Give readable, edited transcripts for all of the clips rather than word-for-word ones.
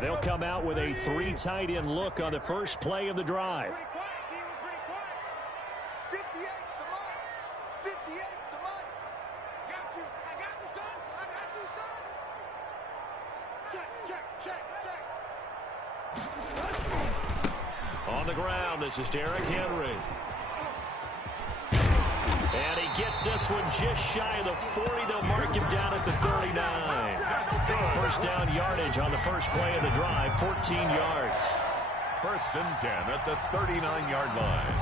They'll come out with a 3 tight end look on the first play of the drive. On the ground, this is Derrick Henry. And he gets this one just shy of the 40. They'll mark him down at the 39. First down yardage on the first play of the drive, 14 yards. 1st and 10 at the 39-yard line.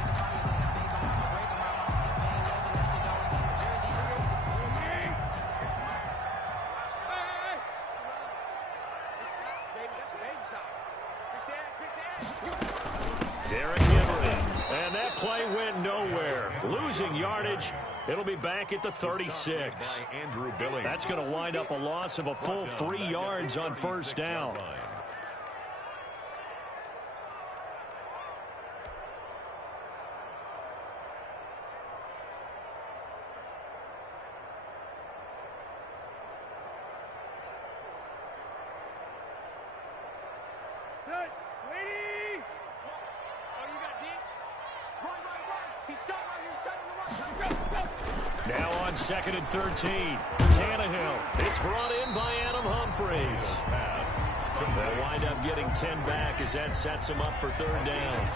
Derrick Henry, and that play went nowhere. Losing yardage. It'll be back at the 36. That's going to wind up a loss of a full 3 yards on first down. Now on 2nd and 13. Tannehill. It's brought in by Adam Humphries. They'll wind up getting 10 back as that sets him up for 3rd down.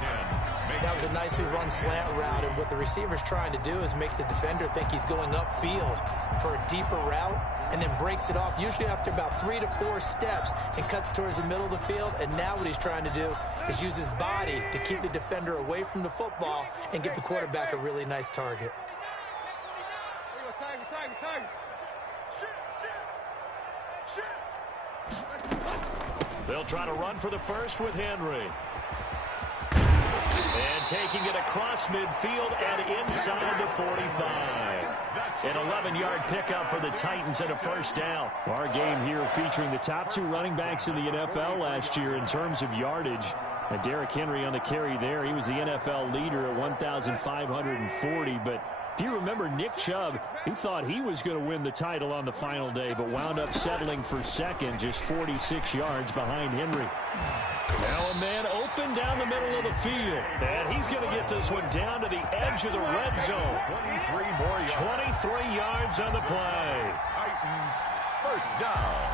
That was a nicely run slant route, and what the receiver's trying to do is make the defender think he's going upfield for a deeper route, and then breaks it off, usually after about 3 to 4 steps, and cuts towards the middle of the field. And now what he's trying to do is use his body to keep the defender away from the football and give the quarterback a really nice target. They'll try to run for the first with Henry. And taking it across midfield and inside the 45. An 11-yard pickup for the Titans and a first down. Our game here featuring the top 2 running backs in the NFL last year in terms of yardage. And Derrick Henry on the carry there. He was the NFL leader at 1,540. But if you remember Nick Chubb, he thought he was going to win the title on the final day, but wound up settling for second, just 46 yards behind Henry. Now a man open down the middle of the field. And he's going to get this one down to the edge of the red zone. 23 yards on the play. Titans first down.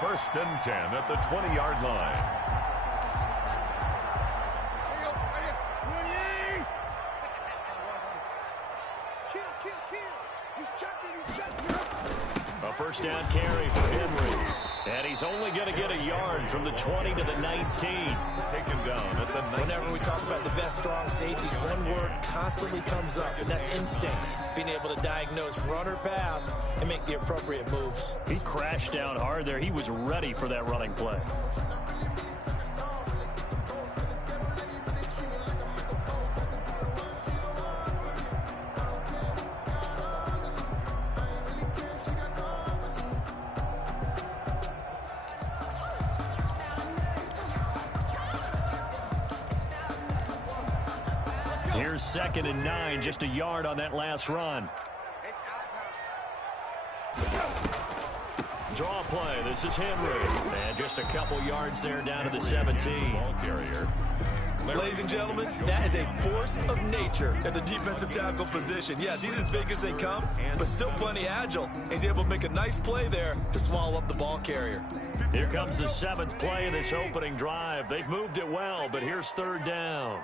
1st and 10 at the 20-yard line. A first down carry for Henry. And he's only going to get a yard from the 20 to the 19. Take him down at the 19. Whenever we talk about the best strong safeties, one word constantly comes up, and that's instinct. Being able to diagnose run or pass and make the appropriate moves. He crashed down hard there. He was ready for that running play. Here's 2nd and 9, just a yard on that last run. Draw play, this is Henry. And just a couple yards there down to the 17. Ball carrier. Ladies and gentlemen, that is a force of nature at the defensive tackle position. Yes, he's as big as they come, but still plenty agile. He's able to make a nice play there to swallow up the ball carrier. Here comes the 7th play of this opening drive. They've moved it well, but here's 3rd down.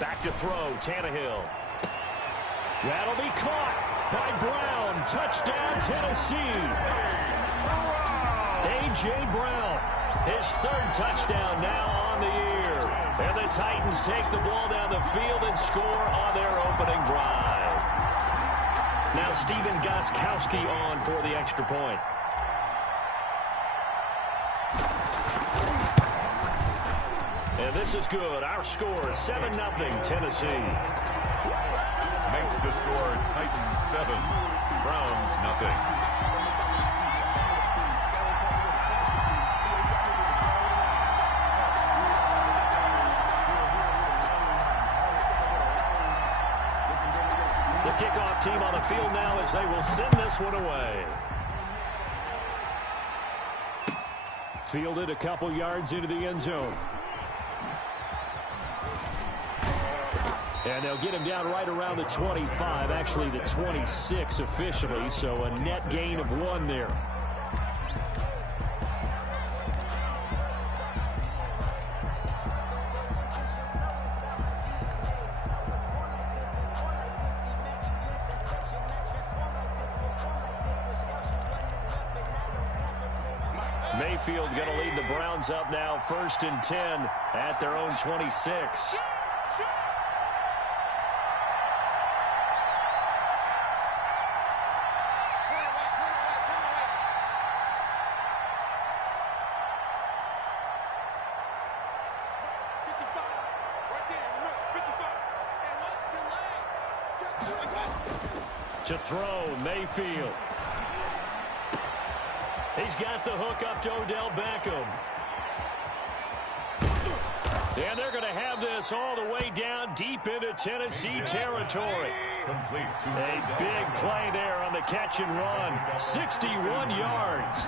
Back to throw, Tannehill. That'll be caught by Brown. Touchdown, Tennessee. A.J. Brown, his 3rd touchdown now on the year. And the Titans take the ball down the field and score on their opening drive. Now Stephen Gostkowski on for the extra point. And this is good. Our score is 7-0 Tennessee. Makes the score Titans 7, Browns 0. The kickoff team on the field now as they will send this one away. Fielded a couple yards into the end zone. And they'll get him down right around the 25, actually the 26 officially, so a net gain of 1 there. Mayfield going to lead the Browns up now, 1st and 10 at their own 26. To throw, Mayfield. He's got the hook up to Odell Beckham. And they're going to have this all the way down deep into Tennessee territory. A big play there on the catch and run. 61 yards.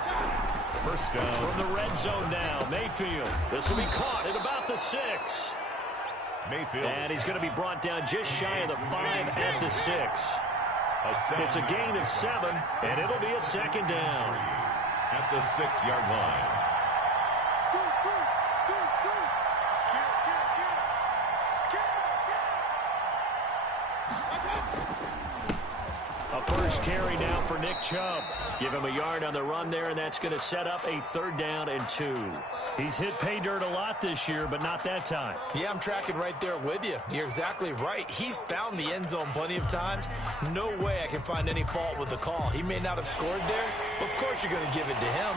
First down. From the red zone now, Mayfield. This will be caught at about the 6. Mayfield. And he's going to be brought down just shy of the 5 at the 6. It's a gain of 7, and it'll be a 2nd down. At the 6-yard line. A first carry now for Nick Chubb. Give him a yard on the run there, and that's going to set up a 3rd down and 2. He's hit pay dirt a lot this year, but not that time. Yeah, I'm tracking right there with you. You're exactly right. He's found the end zone plenty of times. No way I can find any fault with the call. He may not have scored there, but of course you're going to give it to him.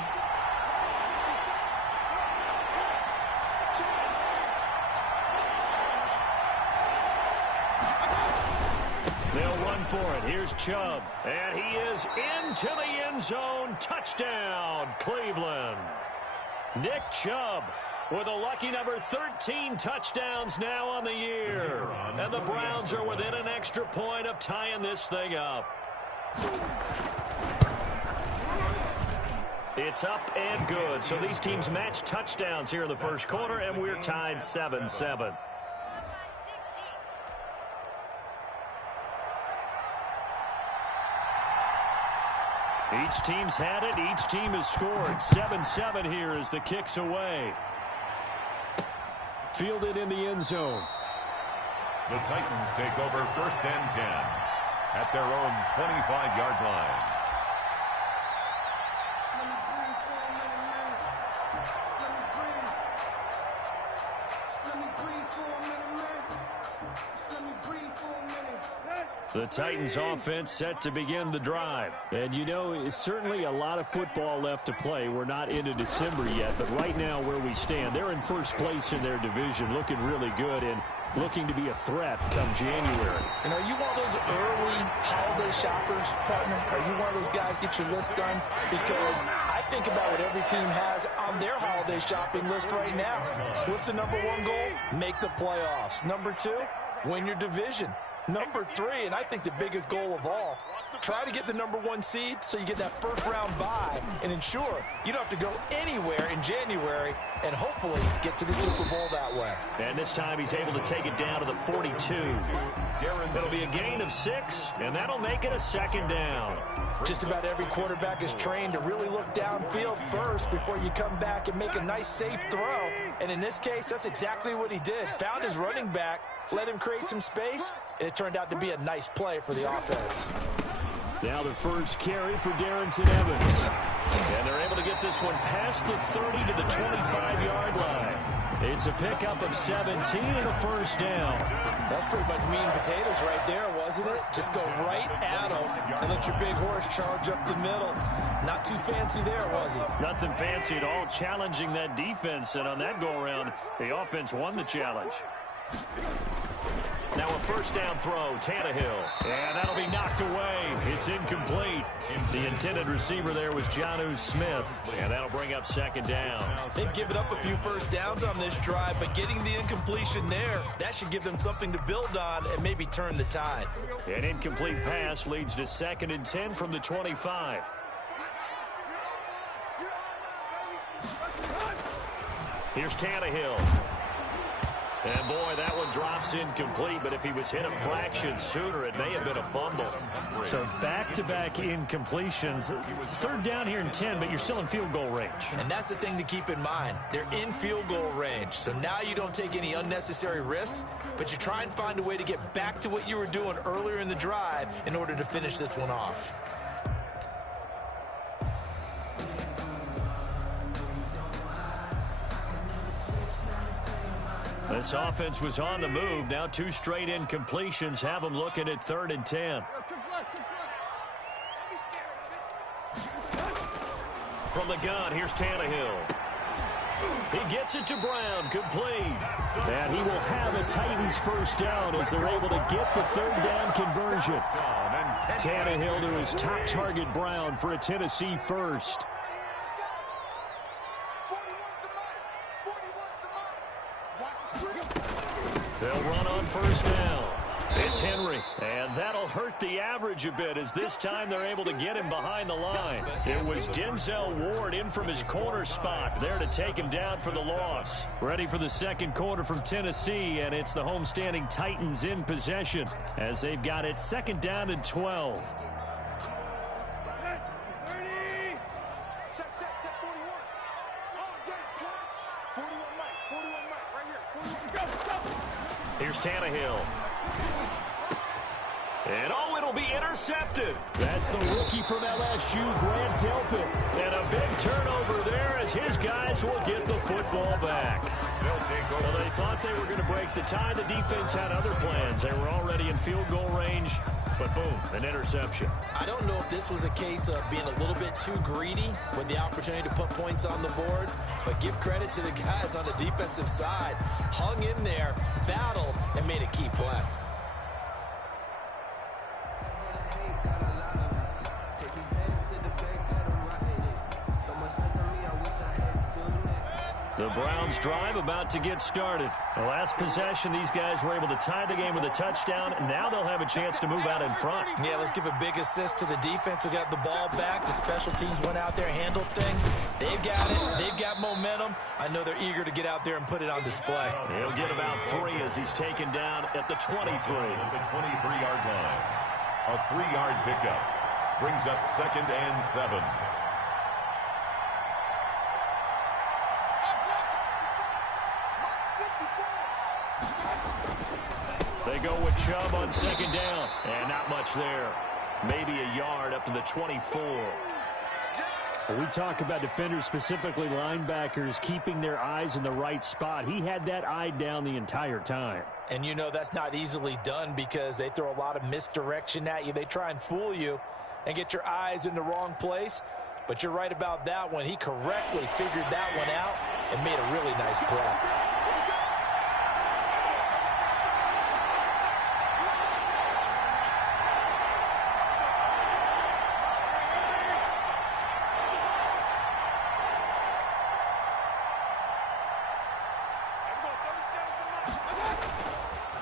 They'll run for it. Here's Chubb. And he is into the end zone. Touchdown, Cleveland. Nick Chubb with a lucky number 13 touchdowns now on the year. And the Browns are within an extra point of tying this thing up. It's up and good. So these teams match touchdowns here in the first quarter, and we're tied 7-7. Each team's had it. Each team has scored. 7-7 here as the kick's away. Fielded in the end zone. The Titans take over 1st and 10 at their own 25-yard line. The Titans offense set to begin the drive. And you know, it's certainly a lot of football left to play. We're not into December yet, but right now where we stand, they're in first place in their division, looking really good and looking to be a threat come January. And are you one of those early holiday shoppers, partner? Are you one of those guys get your list done? Because I think about what every team has on their holiday shopping list right now. What's the number 1 goal? Make the playoffs. Number 2, win your division. Number 3, and I think the biggest goal of all, try to get the number 1 seed so you get that first-round bye and ensure you don't have to go anywhere in January and hopefully get to the Super Bowl that way. And this time he's able to take it down to the 42. It'll be a gain of 6, and that'll make it a 2nd down. Just about every quarterback is trained to really look downfield first before you come back and make a nice, safe throw. And in this case, that's exactly what he did. Found his running back, let him create some space, and it turned out to be a nice play for the offense. Now the first carry for Darrington Evans. And they're able to get this one past the 30 to the 25-yard line. It's a pickup of 17 and a first down. That's pretty much meat and potatoes right there, wasn't it? Just go right at him and let your big horse charge up the middle. Not too fancy there, was he? Nothing fancy at all, challenging that defense. And on that go-around, the offense won the challenge. Now a first down throw, Tannehill. And that'll be knocked away. It's incomplete. The intended receiver there was Jonnu Smith. And that'll bring up 2nd down. They've given up a few first downs on this drive, but getting the incompletion there, that should give them something to build on and maybe turn the tide. An incomplete pass leads to 2nd and 10 from the 25. Here's Tannehill. And, boy, that one drops incomplete, but if he was hit a fraction sooner, it may have been a fumble. So back-to-back incompletions. Third down here in 10, but you're still in field goal range. And that's the thing to keep in mind. They're in field goal range. So now you don't take any unnecessary risks, but you try and find a way to get back to what you were doing earlier in the drive in order to finish this one off. This offense was on the move. Now 2 straight incompletions have them looking at 3rd and 10. From the gun, here's Tannehill. He gets it to Brown, complete. And he will have a Titans first down as they're able to get the 3rd down conversion. Tannehill to his top target, Brown, for a Tennessee first. They'll run on first down. It's Henry, and that'll hurt the average a bit as this time they're able to get him behind the line. It was Denzel Ward in from his corner spot there to take him down for the loss. Ready for the second quarter from Tennessee, and it's the homestanding Titans in possession as they've got it 2nd down and 12. Here's Tannehill. And, oh, it'll be intercepted. That's the rookie from LSU, Grant Delpit. And a big turnover there as his guys will get the football back. Well, they thought they were going to break the tie. The defense had other plans. They were already in field goal range, but boom, an interception. I don't know if this was a case of being a little bit too greedy with the opportunity to put points on the board, but give credit to the guys on the defensive side. Hung in there, battled, and made a key play. The Browns drive about to get started. The last possession, these guys were able to tie the game with a touchdown. Now they'll have a chance to move out in front. Yeah, let's give a big assist to the defense who got the ball back. The special teams went out there, handled things. They've got it. They've got momentum. I know they're eager to get out there and put it on display. He'll get about 3 as he's taken down at the 23. At the 23-yard line. A 3-yard pickup brings up 2nd and 7. They go with Chubb on 2nd down, and not much there. Maybe a yard up to the 24. We talk about defenders, specifically linebackers, keeping their eyes in the right spot. He had that eye down the entire time. And you know that's not easily done because they throw a lot of misdirection at you. They try and fool you and get your eyes in the wrong place. But you're right about that one. He correctly figured that one out and made a really nice play.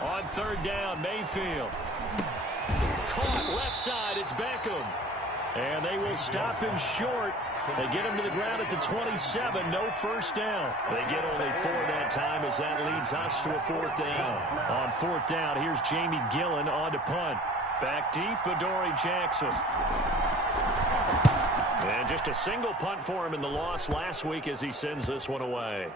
On 3rd down, Mayfield. Caught left side, it's Beckham. And they will stop him short. They get him to the ground at the 27, no first down. They get only 4 that time as that leads us to a 4th down. On 4th down, here's Jamie Gillen on to punt. Back deep, Adoree Jackson. And just a single punt for him in the loss last week as he sends this one away.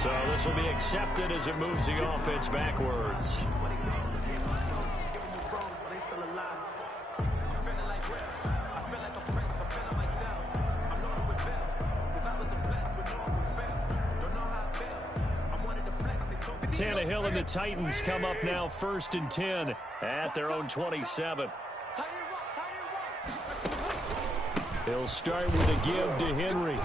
So this will be accepted as it moves the offense backwards. Tannehill and the Titans come up now 1st and 10 at their own 27. They'll start with a give to Henry.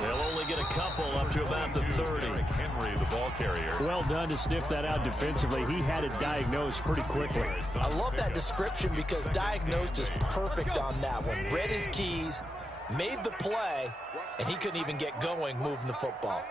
They'll only get a couple up to about the 30. Henry, the ball carrier. Well done to sniff that out defensively. He had it diagnosed pretty quickly. I love that description because diagnosed is perfect on that one. Read his keys, made the play, and he couldn't even get going moving the football.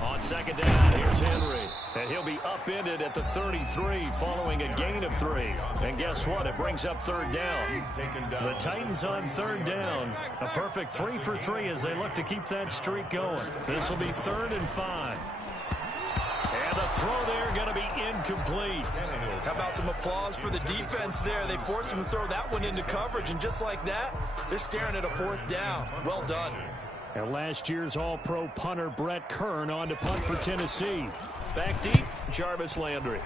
On second down, here's Henry. And he'll be upended at the 33 following a gain of 3. And guess what? It brings up third down. The Titans on third down. A perfect 3 for 3 as they look to keep that streak going. This will be 3rd and 5. And the throw there going to be incomplete. How about some applause for the defense there? They forced him to throw that one into coverage, and just like that, they're staring at a 4th down. Well done. And last year's All-Pro punter Brett Kern on to punt for Tennessee. Back deep, Jarvis Landry.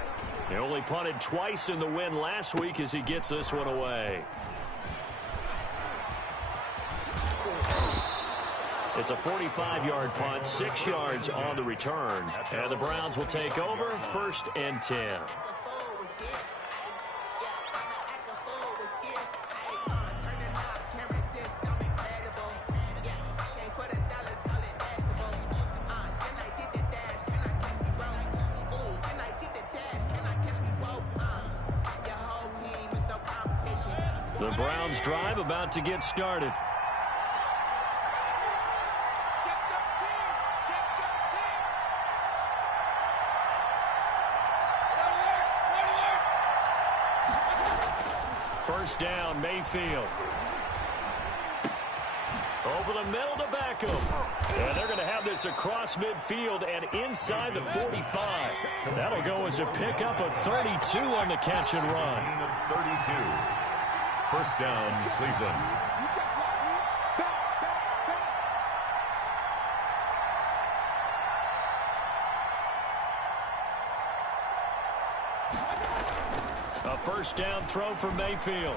He only punted twice in the win last week as he gets this one away. It's a 45-yard punt, 6 yards on the return. And the Browns will take over, 1st and 10. The Browns drive about to get started. First down, Mayfield. Over the middle to Beckham. And they're going to have this across midfield and inside the 45. That'll go as a pickup of 32 on the catch and run. 32. First down, Cleveland. A first down throw for Mayfield.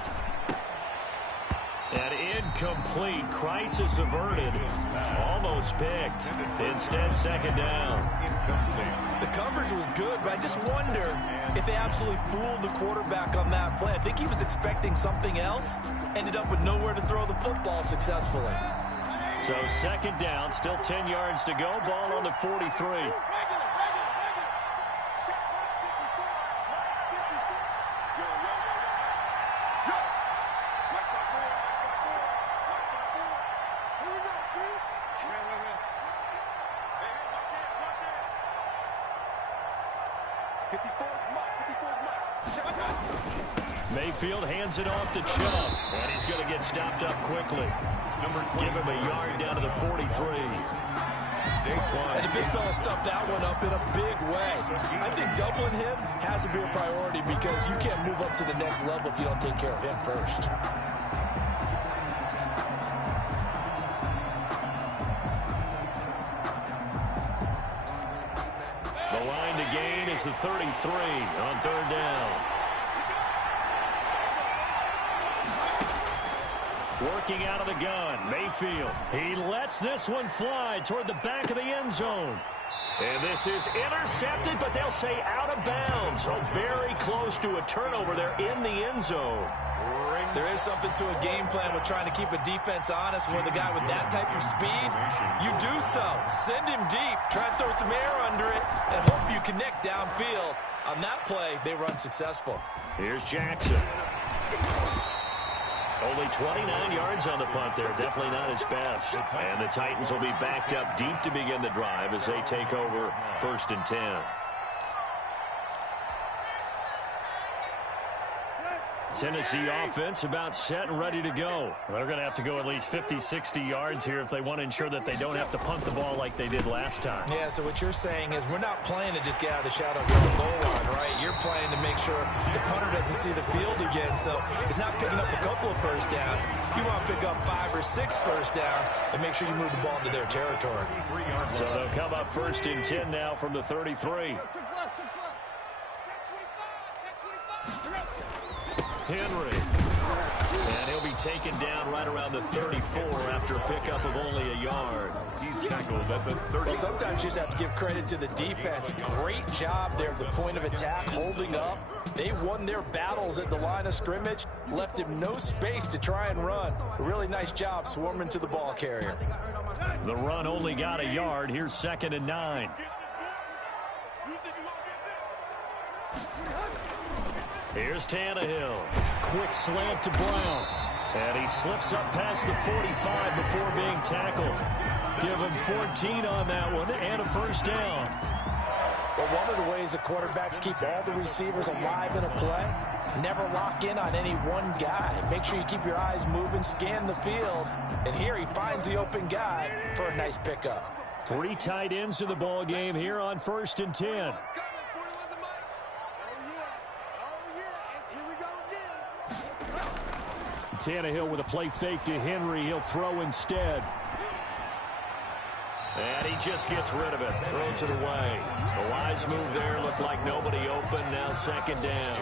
And incomplete. Crisis averted. Almost picked. Instead, second down. The coverage was good, but I just wonder if they absolutely fooled the quarterback on that play. I think he was expecting something else. Ended up with nowhere to throw the football successfully. So second down, still 10 yards to go. Ball on the 43. Mayfield hands it off to Chubb, and he's going to get stopped up quickly. Give him a yard down to the 43. And the big fella stuffed that one up in a big way. I think doubling him has to be a priority because you can't move up to the next level if you don't take care of him first. The line to gain is the 33 on third down. Working out of the gun, Mayfield. He lets this one fly toward the back of the end zone. And this is intercepted, but they'll say out of bounds. So very close to a turnover there in the end zone. There is something to a game plan with trying to keep a defense honest. With a guy with that type of speed, you do so. Send him deep. Try and throw some air under it and hope you connect downfield. On that play, they run successful. Here's Jackson. Only 29 yards on the punt there. Definitely not his best. And the Titans will be backed up deep to begin the drive as they take over 1st and 10. Tennessee offense about set and ready to go. They're going to have to go at least 50, 60 yards here if they want to ensure that they don't have to punt the ball like they did last time. Yeah, so what you're saying is we're not playing to just get out of the shadow of the goal line, right? You're playing to make sure the punter doesn't see the field again. So it's not picking up a couple of first downs. You want to pick up 5 or 6 first downs and make sure you move the ball into their territory. So they'll come up 1st and 10 now from the 33. Henry. And he'll be taken down right around the 34 after a pickup of only a yard. He's tackled at the 30. Well, sometimes you just have to give credit to the defense. Great job there at the point of attack, holding up. They won their battles at the line of scrimmage, left him no space to try and run. A really nice job swarming to the ball carrier. The run only got a yard. Here's 2nd and 9. Here's Tannehill. Quick slant to Brown. And he slips up past the 45 before being tackled. Give him 14 on that one and a first down. But one of the ways the quarterbacks keep all the receivers alive in a play, never lock in on any one guy. Make sure you keep your eyes moving, scan the field. And here he finds the open guy for a nice pickup. 3 tight ends in the ball game here on 1st and 10. Tannehill with a play fake to Henry. He'll throw instead. And he just gets rid of it. Throws it away. The wise move there. Looked like nobody open. Now 2nd down.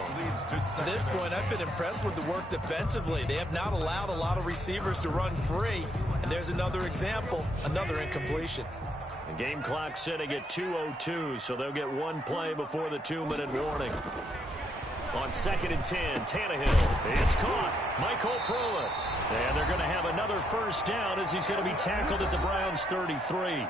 To this point, I've been impressed with the work defensively. They have not allowed a lot of receivers to run free. And there's another example, another incompletion. The game clock sitting at 2:02, so they'll get one play before the 2-minute warning. On 2nd and 10, Tannehill. It's caught. Michael Pruitt. And they're going to have another first down as he's going to be tackled at the Browns' 33.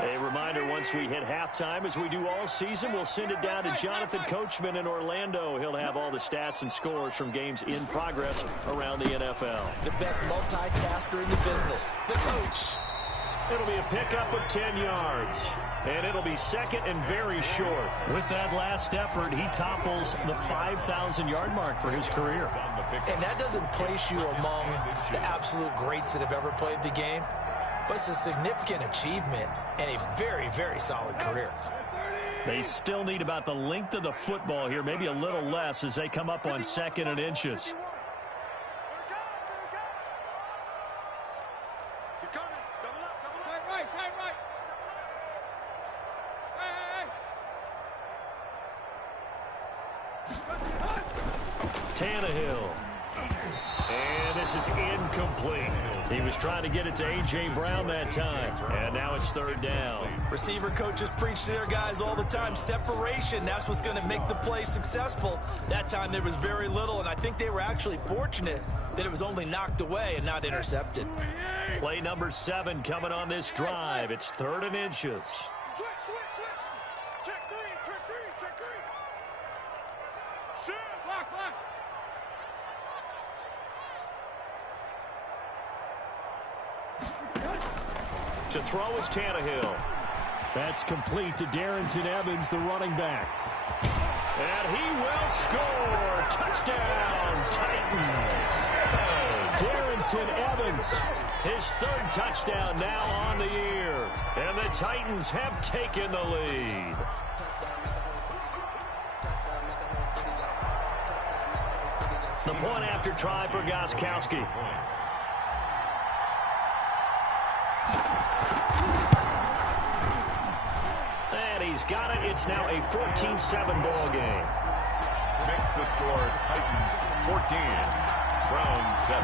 A reminder, once we hit halftime, as we do all season, we'll send it down to Jonathan Coachman in Orlando. He'll have all the stats and scores from games in progress around the NFL. The best multitasker in the business, the coach. It'll be a pickup of 10 yards. And it'll be 2nd and very short. With that last effort, he topples the 5,000-yard mark for his career. And that doesn't place you among the absolute greats that have ever played the game. But it's a significant achievement and a very, very solid career. They still need about the length of the football here, maybe a little less as they come up on 2nd and inches. Tannehill. And this is incomplete. He was trying to get it to A.J. Brown that time. And now it's 3rd down. Receiver coaches preach to their guys all the time. Separation, that's what's going to make the play successful. That time there was very little, and I think they were actually fortunate that it was only knocked away and not intercepted. Play number 7 coming on this drive. It's 3rd and inches. To throw is Tannehill. That's complete to Darrington Evans, the running back. And he will score. Touchdown, Titans. Darrington Evans, his 3rd touchdown now on the year. And the Titans have taken the lead. The point after try for Gostkowski. And he's got it. It's now a 14-7 ball game. Makes the score Titans 14, Browns 7.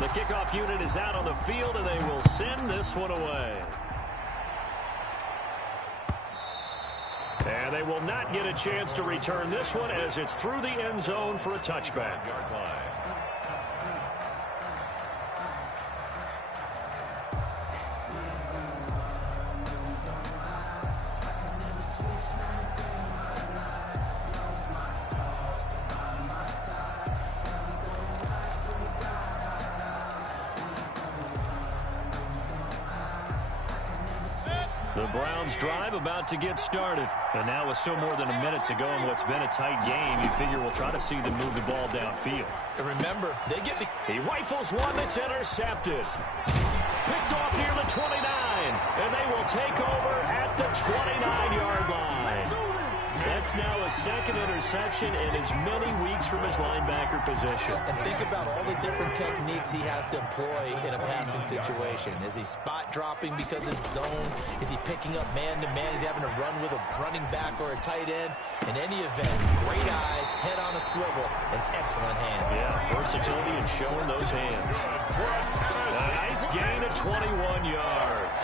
The kickoff unit is out on the field, and they will send this one away. And they will not get a chance to return this one as it's through the end zone for a touchback. The Browns drive about to get started. And now with still more than a minute to go in what's been a tight game, you figure we'll try to see them move the ball downfield. And remember, they get the... He rifles one that's intercepted. Picked off near the 29. And they will take over at the 29-yard line. That's now a 2nd interception in as many weeks from his linebacker position. And think about all the different techniques he has to employ in a passing situation. Is he spot dropping because it's zone? Is he picking up man-to-man? Is he having to run with a running back or a tight end? In any event, great eyes, head on a swivel, and excellent hands. Yeah, versatility and showing those hands. A nice gain of 21 yards.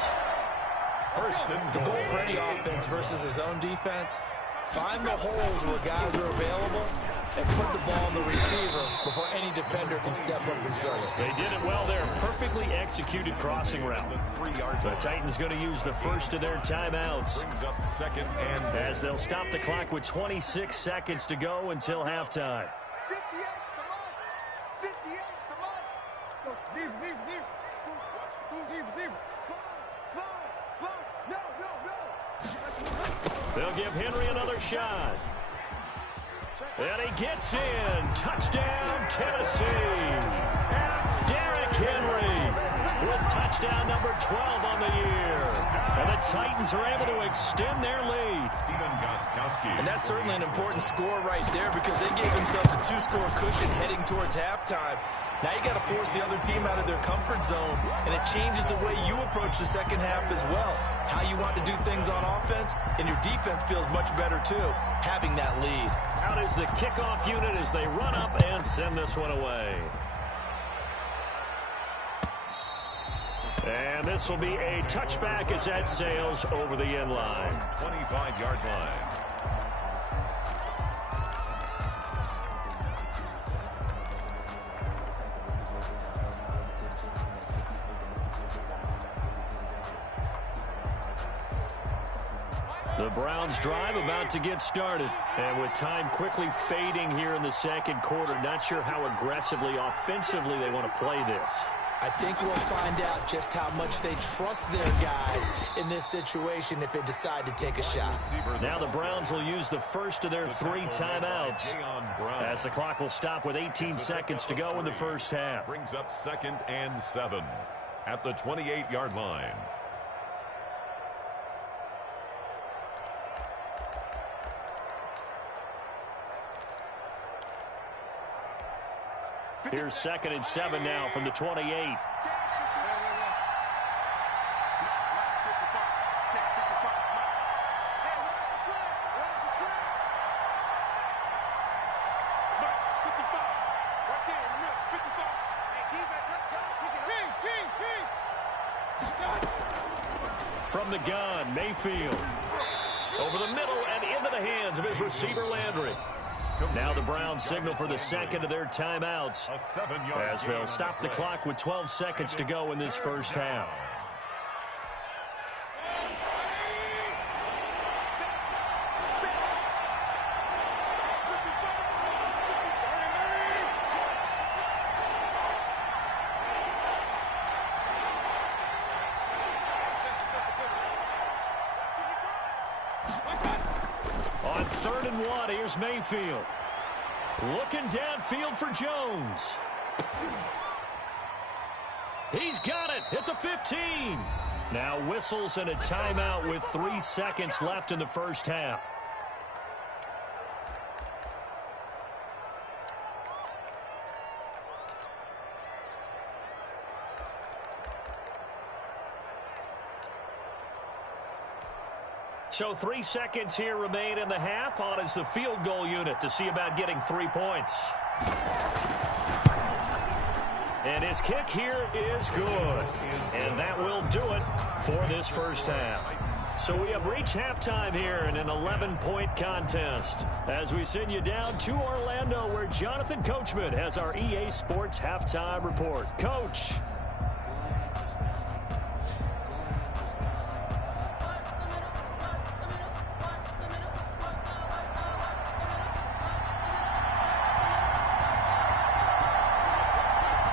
The goal for any offense versus his own defense, Find the holes where guys are available and put the ball in the receiver before any defender can step up and fill it. They did it well there. Perfectly executed crossing route. The Titans going to use the first of their timeouts. Brings up second and as they'll stop the clock with 26 seconds to go until halftime. 58, come on. 58, come on. They'll give Henry another shot. And he gets in. Touchdown, Tennessee. Derrick Henry with touchdown number 12 on the year. And the Titans are able to extend their lead. And that's certainly an important score right there because they gave themselves a 2-score cushion heading towards halftime. Now you got to force the other team out of their comfort zone, and it changes the way you approach the second half as well. How you want to do things on offense, and your defense feels much better too, having that lead. Out is the kickoff unit as they run up and send this one away. And this will be a touchback as that sails over the end line. 25-yard line. The Browns drive about to get started. And with time quickly fading here in the second quarter, not sure how aggressively, offensively they want to play this. I think we'll find out just how much they trust their guys in this situation if they decide to take a shot. Now the Browns will use the first of their 3 timeouts as the clock will stop with 18 seconds to go in the first half. Brings up second and 7 at the 28-yard line. Here's second and 7 now from the 28. From the gun, Mayfield. Over the middle and into the hands of his receiver, Landry. Now the Browns signal for the second of their timeouts as they'll stop the clock with 12 seconds to go in this first half. On 3rd and 1, here's Mayfield. Looking downfield for Jones. He's got it at the 15. Now whistles and a timeout with 3 seconds left in the first half. So 3 seconds here remain in the half. On is the field goal unit to see about getting 3 points. And his kick here is good. And that will do it for this first half. So we have reached halftime here in an 11-point contest as we send you down to Orlando where Jonathan Coachman has our EA Sports halftime report. Coach.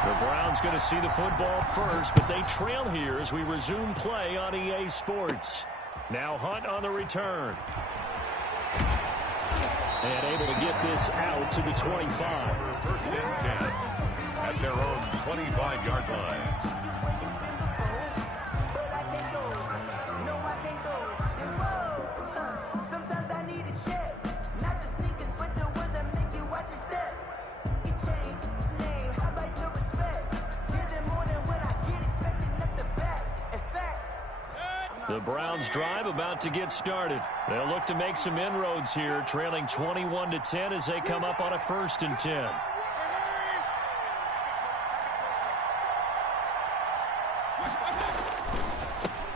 The Browns going to see the football first, but they trail here as we resume play on EA Sports. Now Hunt on the return. And able to get this out to the 25. First and 10 at their own 25-yard line. The Browns drive about to get started. They'll look to make some inroads here, trailing 21-10 as they come up on a 1st and 10.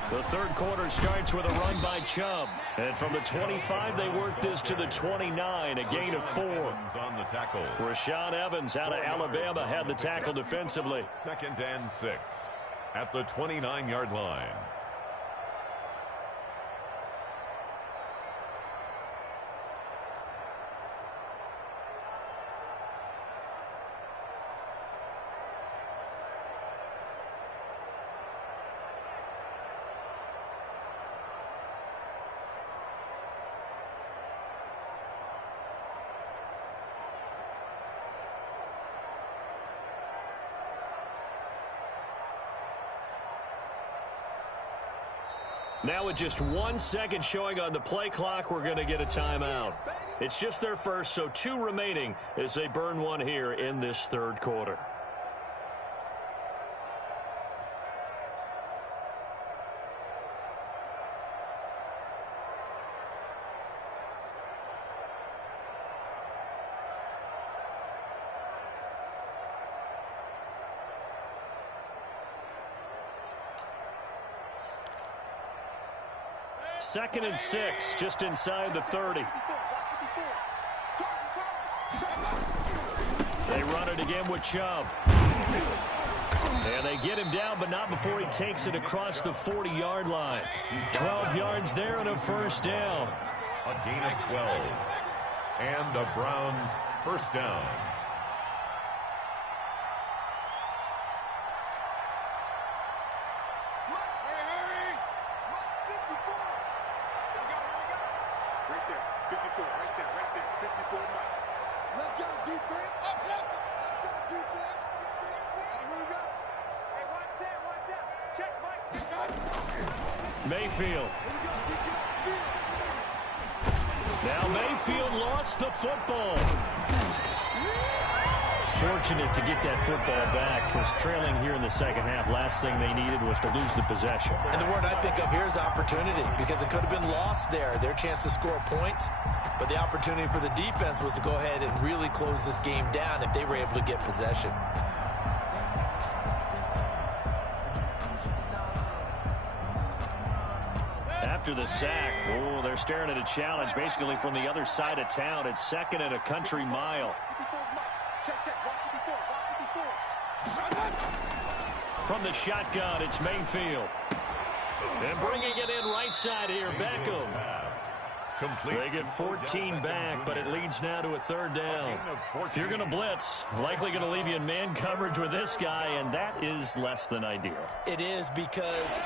The The third quarter starts with a run by Chubb. And from the 25, they work this to the 29, a gain of 4. On the tackle. Rashaan Evans out of Alabama had the tackle defensively. 2nd and 6 at the 29-yard line. Now with just 1 second showing on the play clock, we're going to get a timeout. It's just their first, so 2 remaining as they burn one here in this third quarter. Second and 6, just inside the 30. They run it again with Chubb. And they get him down, but not before he takes it across the 40-yard line. 12 yards there and a first down. A gain of 12. And the Browns first down. Mayfield. Now Mayfield lost the football. Fortunate to get that football back, because trailing here in the second half, last thing they needed was to lose the possession. And the word I think of here is opportunity, because it could have been lost there, their chance to score points. But the opportunity for the defense was to go ahead and really close this game down if they were able to get possession. After the sack, oh, they're staring at a challenge basically from the other side of town. It's 2nd and a country mile. From the shotgun, it's Mayfield. And bringing it in right side here, Beckham. They get 14 back, but it leads now to a third down. If you're going to blitz, likely going to leave you in man coverage with this guy, and that is less than ideal. It is, because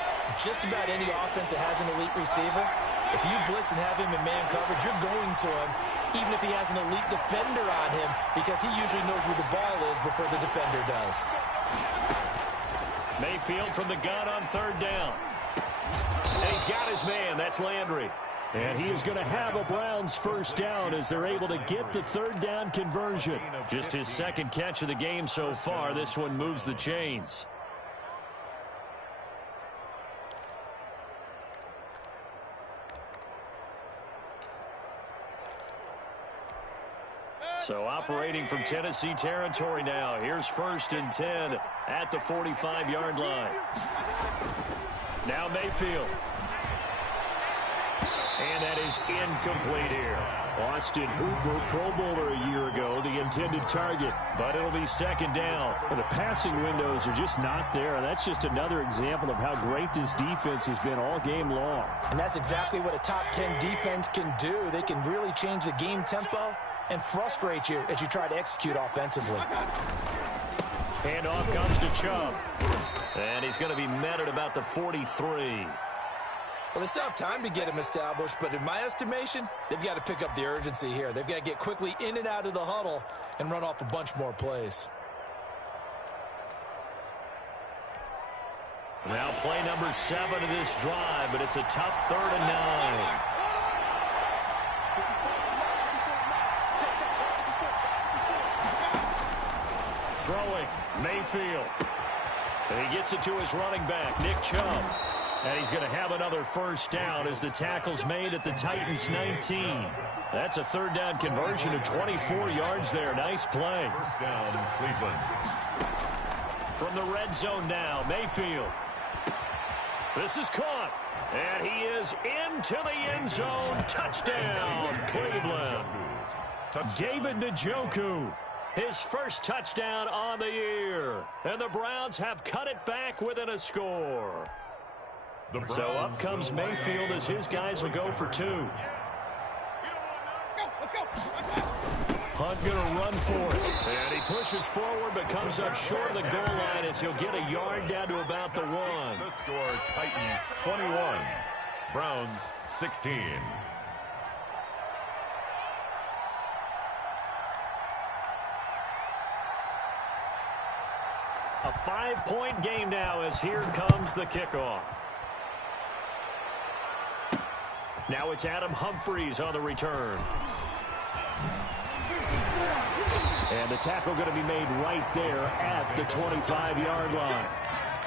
just about any offense that has an elite receiver, if you blitz and have him in man coverage, you're going to him, even if he has an elite defender on him, because he usually knows where the ball is before the defender does. Mayfield from the gun on third down. And he's got his man. That's Landry. And he is going to have a Browns first down as they're able to get the third down conversion. Just his second catch of the game so far. This one moves the chains. So operating from Tennessee territory now. Here's 1st and 10 at the 45-yard line. Now Mayfield. And that is incomplete here. Austin Hooper, Pro Bowler a year ago, the intended target. But it'll be 2nd down. And the passing windows are just not there. And that's just another example of how great this defense has been all game long. And that's exactly what a top 10 defense can do. They can really change the game tempo and frustrate you as you try to execute offensively. Handoff comes to Chubb. And he's going to be met at about the 43. Well, they still have time to get him established, but in my estimation, they've got to pick up the urgency here. They've got to get quickly in and out of the huddle and run off a bunch more plays. Now play number 7 of this drive, but it's a tough 3rd and 9. Throwing, Mayfield. And he gets it to his running back, Nick Chubb. And he's going to have another first down as the tackle's made at the Titans' 19. That's a third down conversion of 24 yards there. Nice play. First down, Cleveland. From the red zone now, Mayfield. This is caught. And he is into the end zone. Touchdown, Cleveland. David Njoku, his first touchdown on the year. And the Browns have cut it back within a score. So up comes Mayfield as his guys will go for two. Hunt going to run for it. And he pushes forward but comes up short of the goal line as he'll get a yard down to about the one. The score, Titans 21, Browns 16. A 5-point game now as here comes the kickoff. Now it's Adam Humphries on the return. And the tackle going to be made right there at the 25-yard line.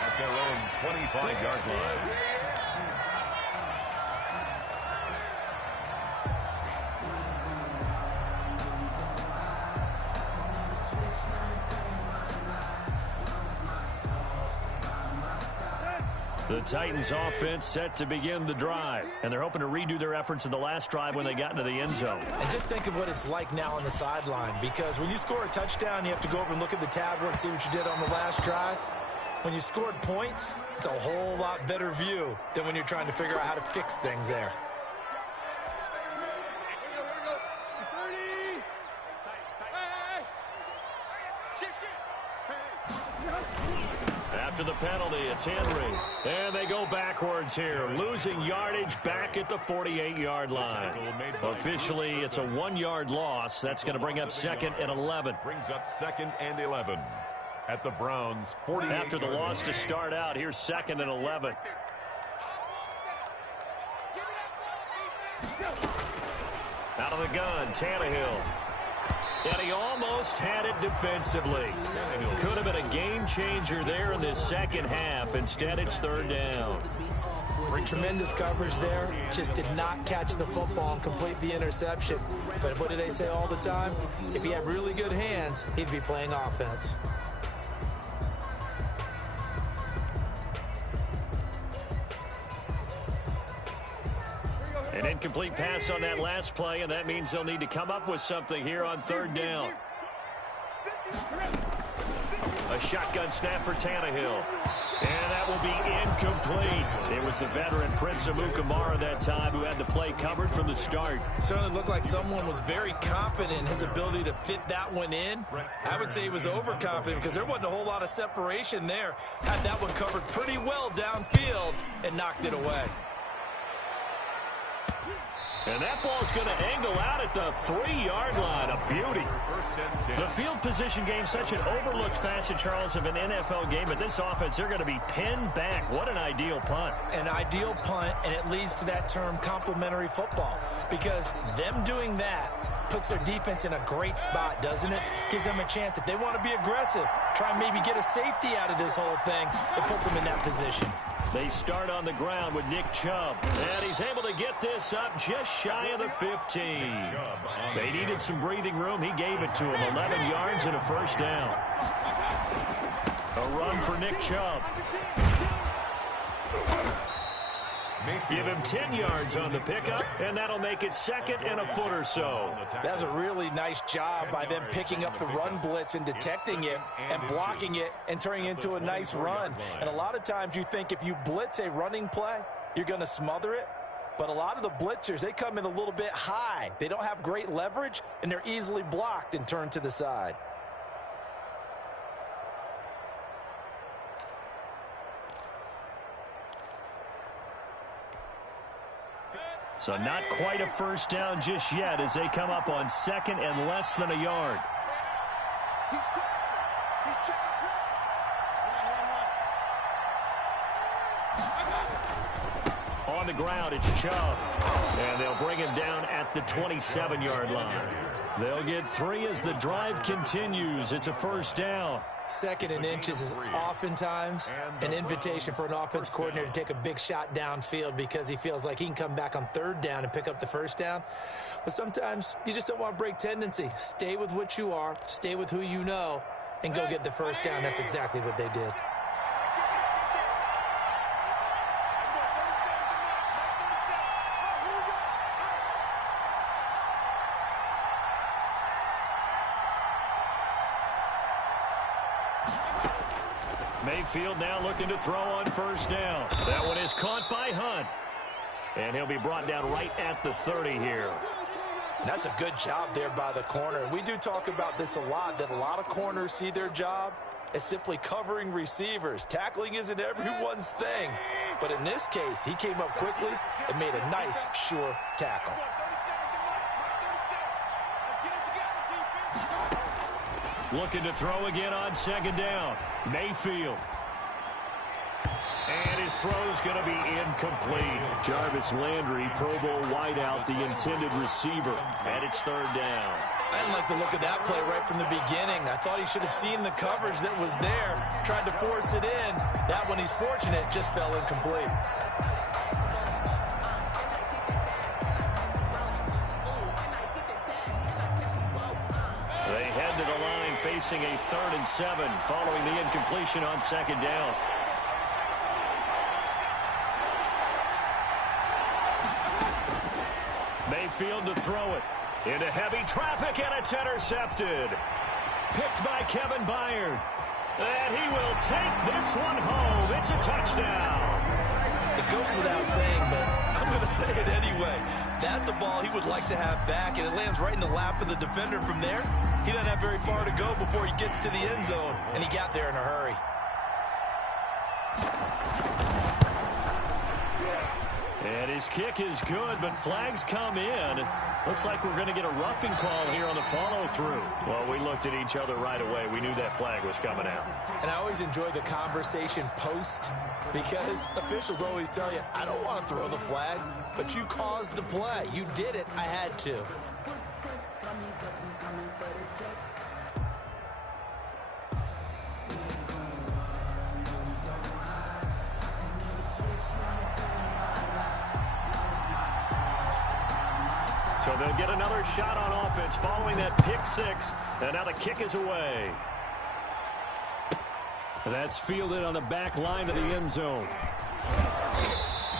At their own 25-yard line. The Titans offense set to begin the drive, and they're hoping to redo their efforts in the last drive when they got into the end zone. And just think of what it's like now on the sideline, because when you score a touchdown, you have to go over and look at the tablet and see what you did on the last drive. When you scored points, it's a whole lot better view than when you're trying to figure out how to fix things there. After the penalty, it's Henry. And they go backwards here, losing yardage back at the 48-yard line. Officially, it's a 1-yard loss. That's going to bring up 2nd and 11. Brings up 2nd and 11 at the Browns 48. After the loss to start out, here's 2nd and 11. Out of the gun, Tannehill. And he almost had it defensively. Could have been a game changer there in this second half. Instead, it's 3rd down. Tremendous coverage there. Just did not catch the football and complete the interception. But what do they say all the time? If he had really good hands, he'd be playing offense. An incomplete pass on that last play, and that means they'll need to come up with something here on 3rd down. A shotgun snap for Tannehill. And that will be incomplete. It was the veteran Prince Amukamara that time who had the play covered from the start. Certainly looked like someone was very confident in his ability to fit that one in. I would say he was overconfident because there wasn't a whole lot of separation there. Had that one covered pretty well downfield and knocked it away. And that ball's going to angle out at the 3-yard line. A beauty. The field position game, such an overlooked facet, Charles, of an NFL game. But this offense, they're going to be pinned back. What an ideal punt. An ideal punt, and it leads to that term complementary football. Because them doing that puts their defense in a great spot, doesn't it? Gives them a chance. If they want to be aggressive, try and maybe get a safety out of this whole thing, it puts them in that position. They start on the ground with Nick Chubb. And he's able to get this up just shy of the 15. They needed some breathing room. He gave it to him. 11 yards and a 1st down. A run for Nick Chubb. Give him 10 yards on the pickup, and that'll make it 2nd and a foot or so. That's a really nice job by them picking up the run blitz and detecting it and blocking it and turning it into a nice run. And a lot of times you think if you blitz a running play, you're going to smother it. But a lot of the blitzers, they come in a little bit high. They don't have great leverage, and they're easily blocked and turned to the side. So not quite a 1st down just yet as they come up on 2nd and less than a yard. He's crossing. He's checking. On the ground, it's Chubb. And they'll bring him down at the 27-yard line. They'll get 3 as the drive continues. It's a 1st down. 2nd and inches is oftentimes an invitation for an offense coordinator to take a big shot downfield because he feels like he can come back on 3rd down and pick up the 1st down. But sometimes you just don't want to break tendency. Stay with what you are, stay with who you know, and go get the 1st down. That's exactly what they did. Mayfield now looking to throw on first down. That one is caught by Hunt. And he'll be brought down right at the 30 here. That's a good job there by the corner. And we do talk about this a lot, that a lot of corners see their job as simply covering receivers. Tackling isn't everyone's thing. But in this case, he came up quickly and made a nice, sure tackle. Looking to throw again on second down. Mayfield. And his throw's going to be incomplete. Jarvis Landry, Pro Bowl wideout, the intended receiver. And it's third down. I didn't like the look of that play right from the beginning. I thought he should have seen the coverage that was there, tried to force it in. That one, he's fortunate, just fell incomplete. They head to the line facing a 3rd and 7 following the incompletion on second down. Mayfield to throw it. Into heavy traffic, and it's intercepted. Picked by Kevin Byard. And he will take this one home. It's a touchdown. It goes without saying, but I'm going to say it anyway. That's a ball he would like to have back, and it lands right in the lap of the defender. From there, he doesn't have very far to go before he gets to the end zone, and he got there in a hurry. And his kick is good, but flags come in. Looks like we're going to get a roughing call here on the follow-through. Well, we looked at each other right away. We knew that flag was coming out. And I always enjoy the conversation post, because officials always tell you, I don't want to throw the flag, but you caused the play. You did it. I had to. So they'll get another shot on offense following that pick six. And now the kick is away. That's fielded on the back line of the end zone.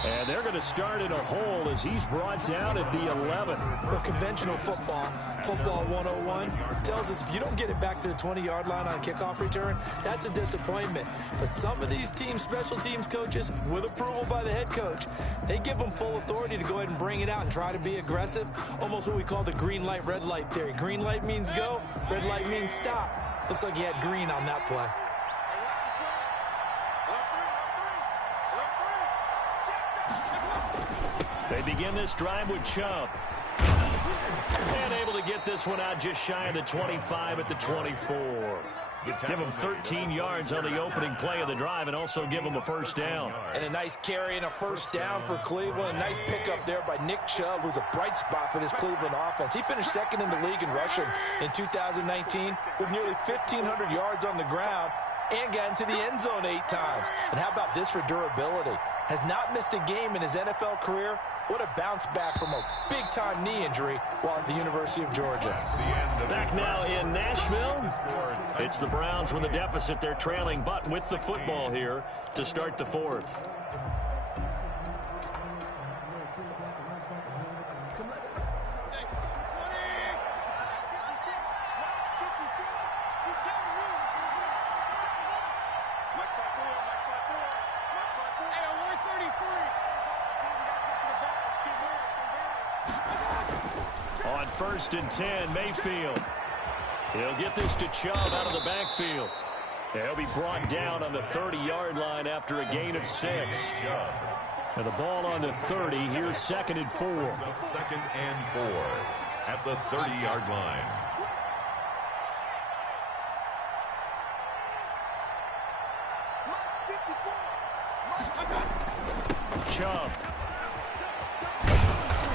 And they're going to start in a hole as he's brought down at the 11. Well, conventional football 101, tells us if you don't get it back to the 20-yard line on a kickoff return, that's a disappointment. But some of these teams, special teams coaches, with approval by the head coach, they give them full authority to go ahead and bring it out and try to be aggressive. Almost what we call the green light, red light theory. Green light means go, red light means stop. Looks like he had green on that play. They begin this drive with Chubb. And able to get this one out just shy of the 25 at the 24. Give them 13 yards on the opening play of the drive and also give them a first down. And a nice carry and a first down for Cleveland. A nice pickup there by Nick Chubb, who's a bright spot for this Cleveland offense. He finished second in the league in rushing in 2019 with nearly 1,500 yards on the ground and got into the end zone 8 times. And how about this for durability? Has not missed a game in his NFL career. What a bounce back from a big-time knee injury while at the University of Georgia. Back now in Nashville. It's the Browns with a deficit. They're trailing, but with the football here to start the fourth. On 1st and 10, Mayfield. He'll get this to Chubb out of the backfield. He'll be brought down on the 30-yard line after a gain of 6. And the ball on the 30. Here's 2nd and 4. 2nd and 4 at the 30-yard line. Chubb.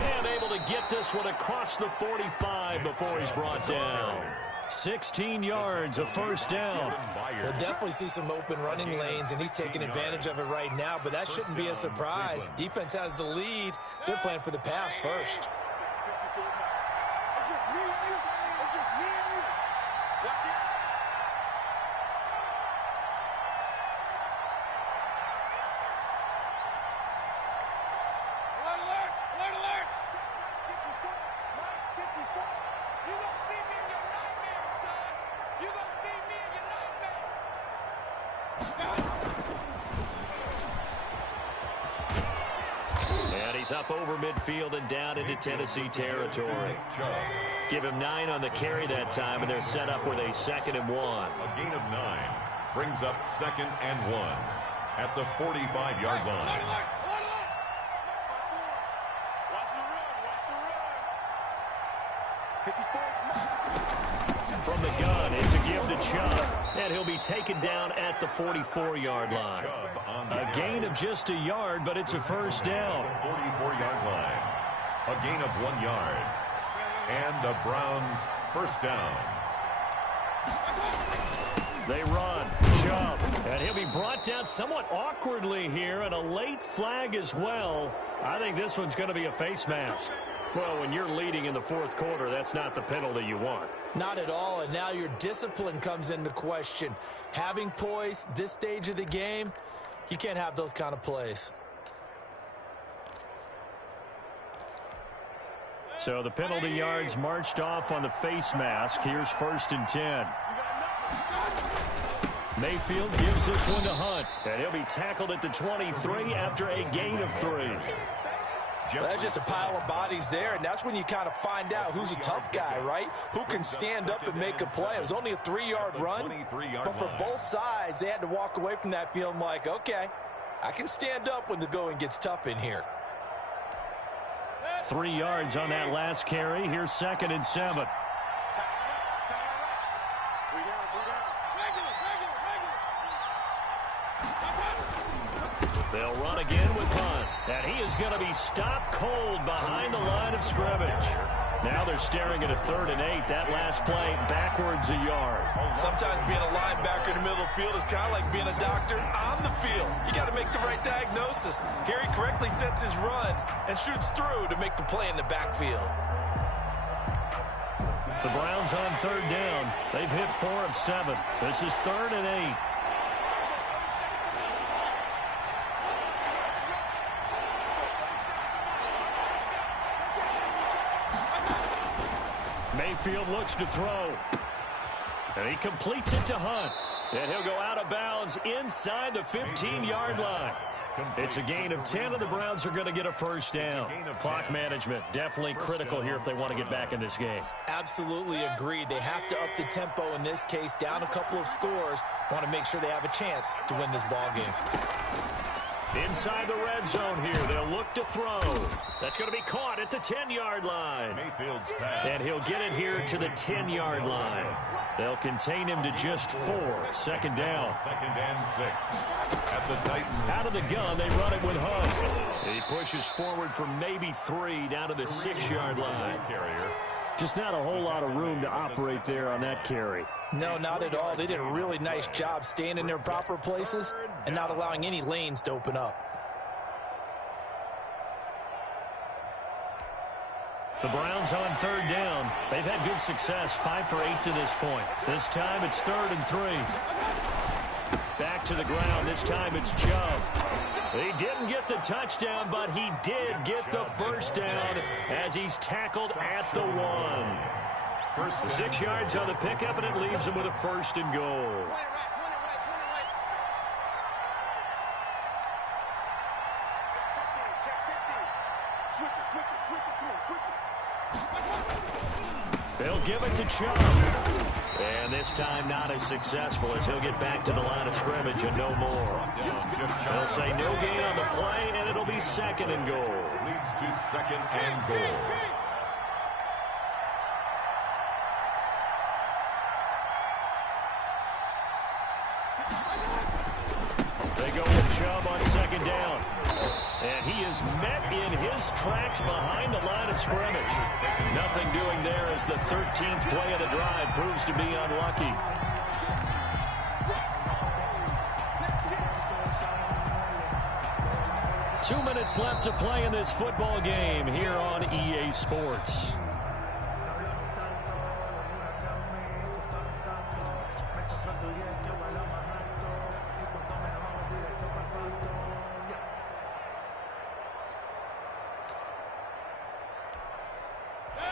And able to get this one across the 45 before he's brought down. 16 yards, a first down. We'll definitely see some open running lanes, and he's taking advantage of it right now, but that shouldn't be a surprise. Defense has the lead. They're playing for the pass first. It's just me and you. It's just me and you. That's it. Alert, alert, alert, alert. 54, Mike, 54. You don't see me in your nightmares, son. You don't see me in your nightmares. yards up over midfield and down into Tennessee territory. Give him 9 on the carry that time, and they're set up with a 2nd and 1. A gain of 9 brings up 2nd and 1 at the 45-yard line. From the gun, it's a give to Chubb, and he'll be taken down at the 44-yard line. A gain of just a yard, but it's a first down. 44-yard line. A gain of 1 yard. And the Browns first down. They run. Chubb, and he'll be brought down somewhat awkwardly here, and a late flag as well. I think this one's going to be a face mask. Well, when you're leading in the 4th quarter, that's not the penalty you want. Not at all, and now your discipline comes into question. Having poise this stage of the game, you can't have those kind of plays. So the penalty yards marched off on the face mask. Here's 1st and 10. Mayfield gives this one to Hunt, and he'll be tackled at the 23 after a gain of 3. That's just a pile of bodies there, and that's when you kind of find out who's a tough guy, right? Who can stand up and make a play. It was only a 3-yard run, but for both sides, they had to walk away from that feeling like, okay, I can stand up when the going gets tough in here. 3 yards on that last carry. Here's 2nd and 7. They'll run again with Hunt, and he is going to be stopped cold behind the line of scrimmage. Now they're staring at a 3rd and 8. That last play backwards a yard. Sometimes being a linebacker in the middle of the field is kind of like being a doctor on the field. You got to make the right diagnosis. Here he correctly sets his run and shoots through to make the play in the backfield. The Browns on 3rd down. They've hit 4 of 7. This is 3rd and 8. Mayfield looks to throw. And he completes it to Hunt. And he'll go out of bounds inside the 15-yard line. It's a gain of 10, and the Browns are going to get a first down. Clock management, definitely critical here if they want to get back in this game. Absolutely agreed. They have to up the tempo in this case, down a couple of scores. Want to make sure they have a chance to win this ball game. Inside the red zone here, they'll look to throw. That's going to be caught at the 10-yard line. Mayfield's pass. And he'll get it here to the 10-yard line. They'll contain him to just 4. 2nd down. 2nd and 6. At the Titans. Out of the gun, they run it with Hunt. He pushes forward for maybe 3 down to the 6-yard line. Carrier. Just not a whole lot of room to operate there on that carry. No, not at all. They did a really nice job staying in their proper places and not allowing any lanes to open up. The Browns on 3rd down. They've had good success, 5 for 8 to this point. This time it's 3rd and 3. Back to the ground. This time it's Chubb. He didn't get the touchdown, but he did get the first down as he's tackled at the 1. 6 yards on the pickup, and it leaves him with a 1st and goal. They'll give it to Chubb. And this time not as successful as he'll get back to the line of scrimmage and no more. They'll say no gain on the play, and it'll be 2nd and goal. Leads to 2nd and goal. They go with Chubb on 2nd down. And he is met in his tracks behind the line of scrimmage. Nothing doing there as the 13th play of the drive proves to be unlucky. Two minutes left to play in this football game here on EA Sports.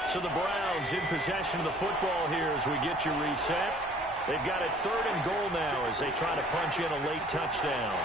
So the Browns in possession of the football here as we get you reset. They've got it 3rd and goal now as they try to punch in a late touchdown.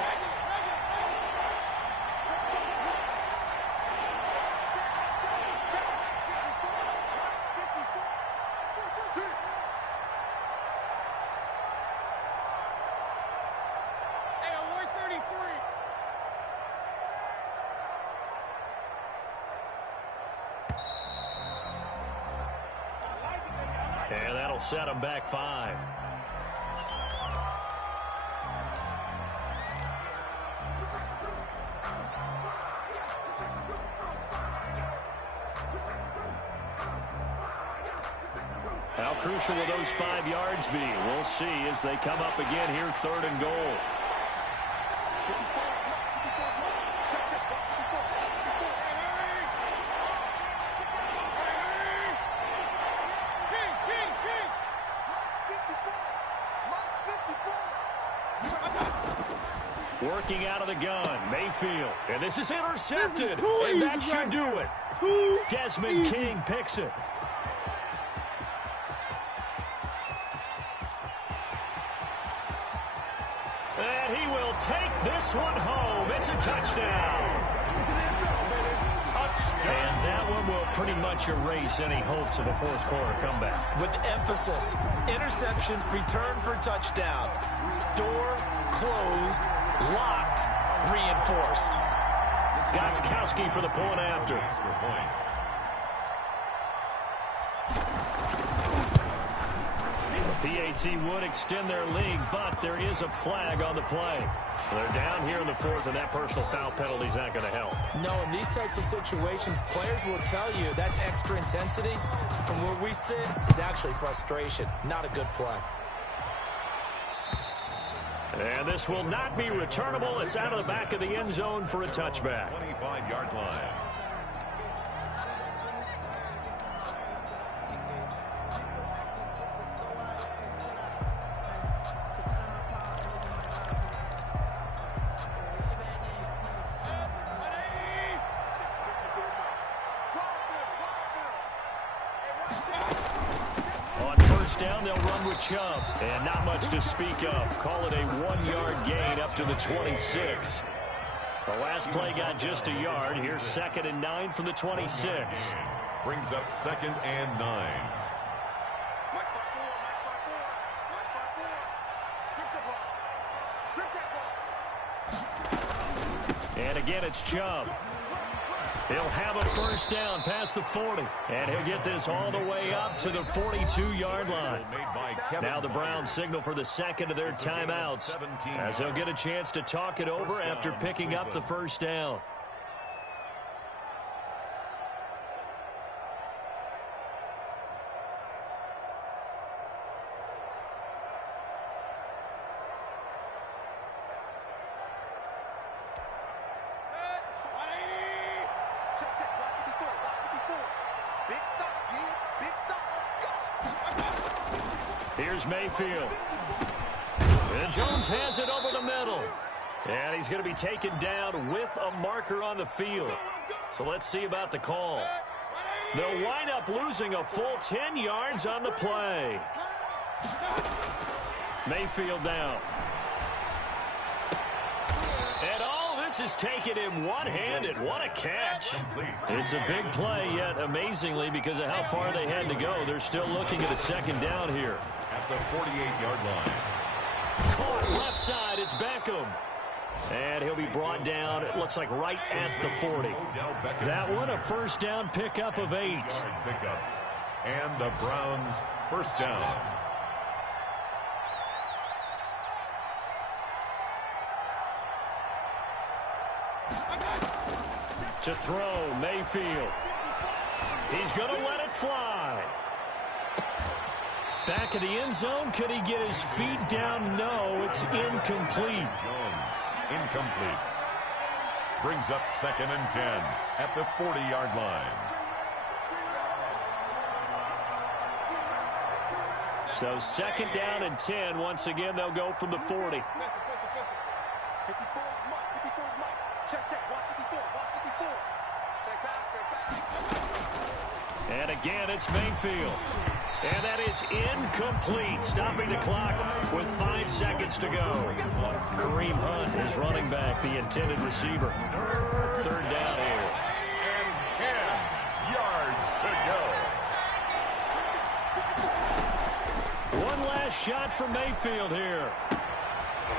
set them back 5. How crucial will those 5 yards be? We'll see as they come up again here, 3rd and goal. Working out of the gun, Mayfield. And this is intercepted. And that should do it. Desmond King picks it. And he will take this one home. It's a touchdown. And that one will pretty much erase any hopes of a 4th quarter comeback. With emphasis, interception, return for touchdown. Door closed, locked, reinforced. Gostkowski for the point after. PAT would extend their lead, but there is a flag on the play. They're down here in the 4th, and that personal foul penalty is not going to help. No, in these types of situations, players will tell you that's extra intensity. From where we sit, it's actually frustration, not a good play. And this will not be returnable. It's out of the back of the end zone for a touchback. 25-yard line. On 1st down, they'll run with Chubb. And not much to speak of. Call it a 1-yard gain up to the 26. The last play got just a yard. Here's 2nd and 9 from the 26. Brings up 2nd and 9. And again, it's Chubb. He'll have a 1st down past the 40. And he'll get this all the way up to the 42-yard line. Now the Browns signal for the 2nd of their timeouts, as he'll get a chance to talk it over after picking up the 1st down. Here's Mayfield. And Jones has it over the middle. And he's going to be taken down with a marker on the field. So let's see about the call. They'll wind up losing a full 10 yards on the play. Mayfield down. And all this is taken in one-handed. What a catch. It's a big play, yet amazingly, because of how far they had to go, they're still looking at a 2nd down here. At the 48-yard line. Caught left side, it's Beckham. And he'll be brought down, it looks like right at the 40. That one, a 1st down pickup of 8. Pickup. And the Browns' 1st down. To throw, Mayfield. He's going to let it fly. Back of the end zone. Could he get his feet down? No, it's incomplete. Jones, incomplete. Brings up 2nd and 10 at the 40-yard line. So 2nd down and 10. Once again, they'll go from the 40. 54 Check, watch 54, watch 54. Check back. And again, it's Mayfield. And that is incomplete, stopping the clock with 5 seconds to go. Kareem Hunt is running back, the intended receiver. 3rd down here. And 10 yards to go. One last shot for Mayfield here.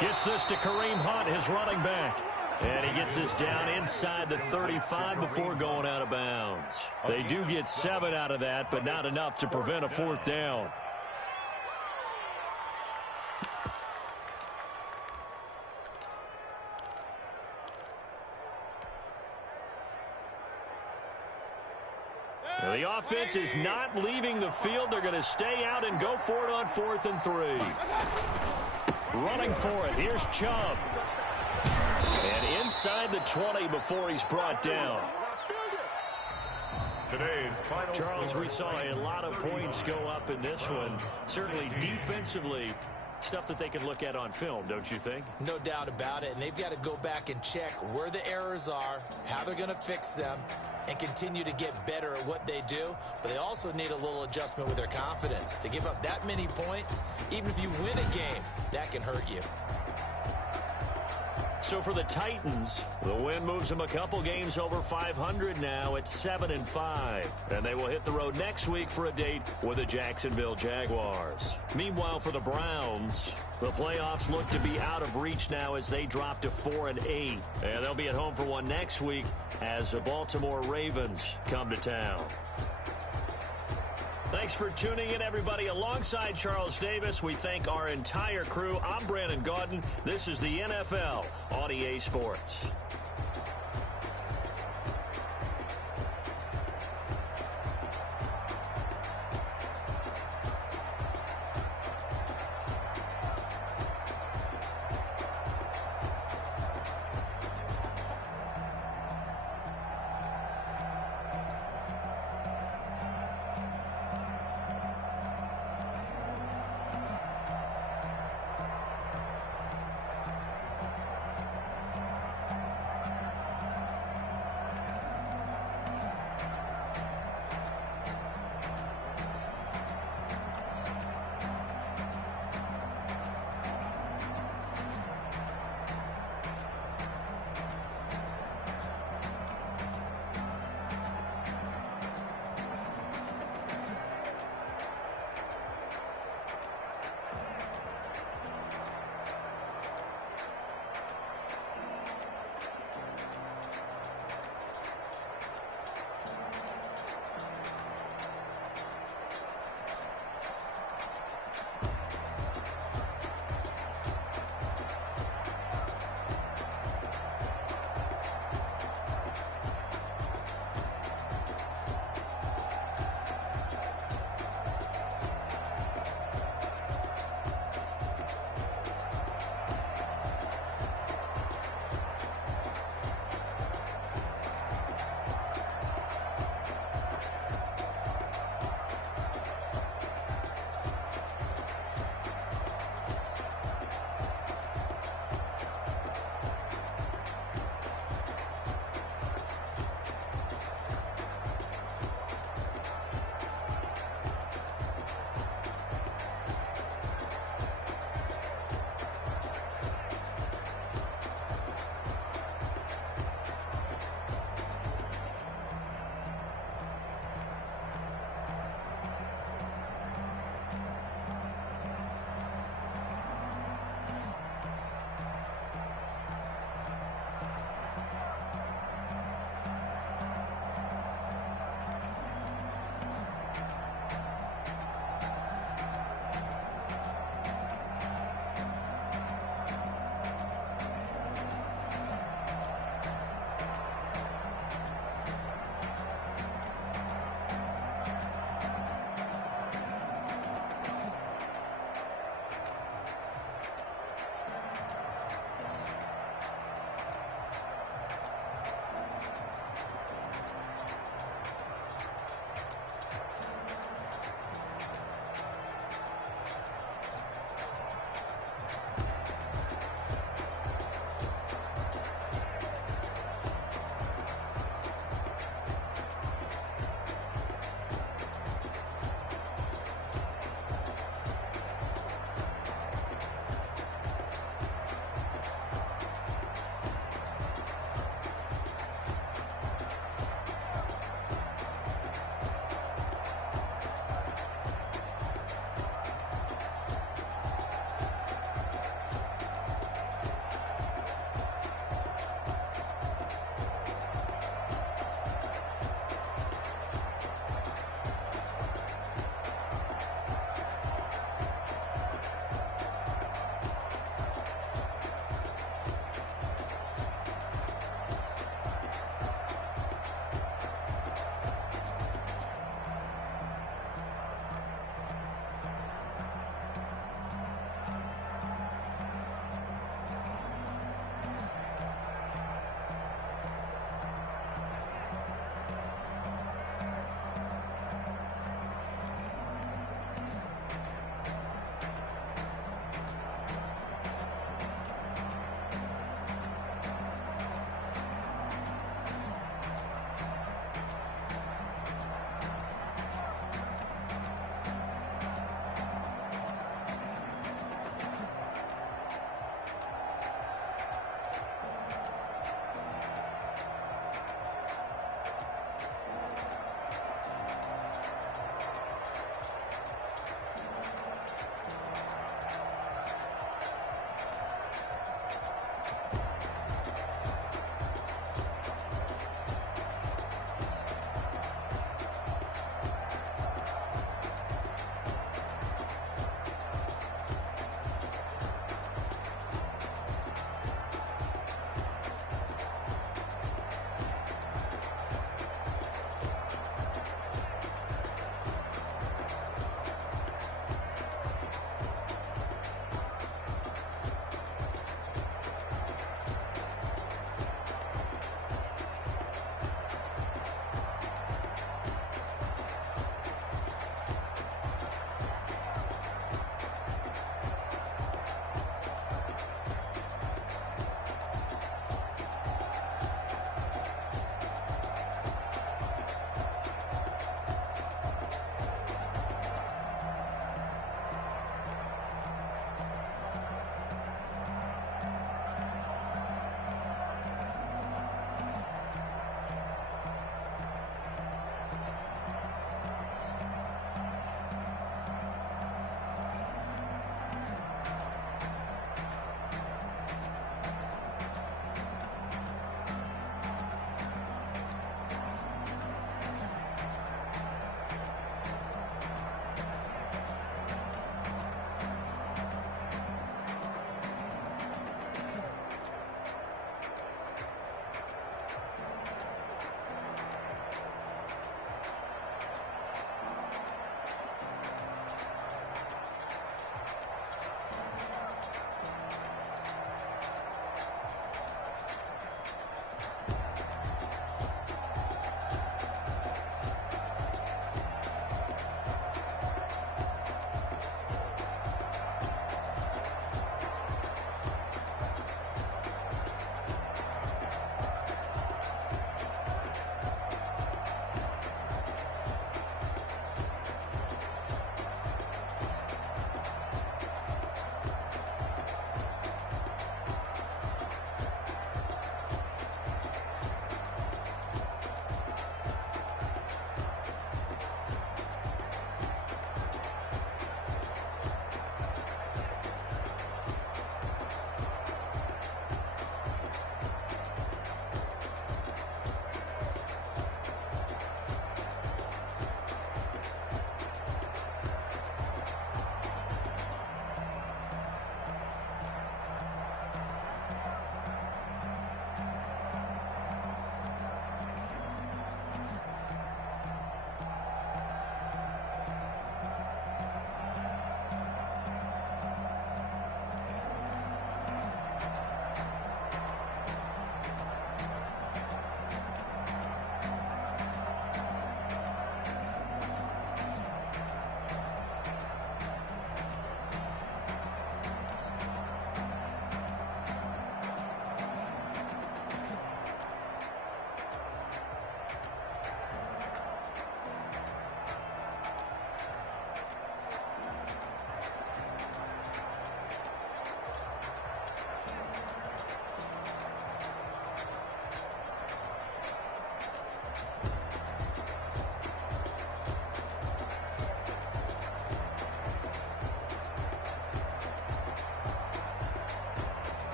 Gets this to Kareem Hunt, his running back. And he gets this down inside the 35 before going out of bounds. They do get 7 out of that, but not enough to prevent a 4th down. The offense is not leaving the field. They're going to stay out and go for it on 4th and 3. Running for it. Here's Chubb. And inside the 20 before he's brought down. Today's final Charles, score. we saw a lot of points go up in this one. Certainly defensively, stuff that they can look at on film, don't you think? No doubt about it. And they've got to go back and check where the errors are, how they're going to fix them, and continue to get better at what they do. But they also need a little adjustment with their confidence. To give up that many points, even if you win a game, that can hurt you. So for the Titans, the win moves them a couple games over 500 now at 7-5. And they will hit the road next week for a date with the Jacksonville Jaguars. Meanwhile, for the Browns, the playoffs look to be out of reach now as they drop to 4-8. And they'll be at home for one next week as the Baltimore Ravens come to town. Thanks for tuning in, everybody. Alongside Charles Davis, we thank our entire crew. I'm Brandon Gaudin. This is the NFL on EA Sports.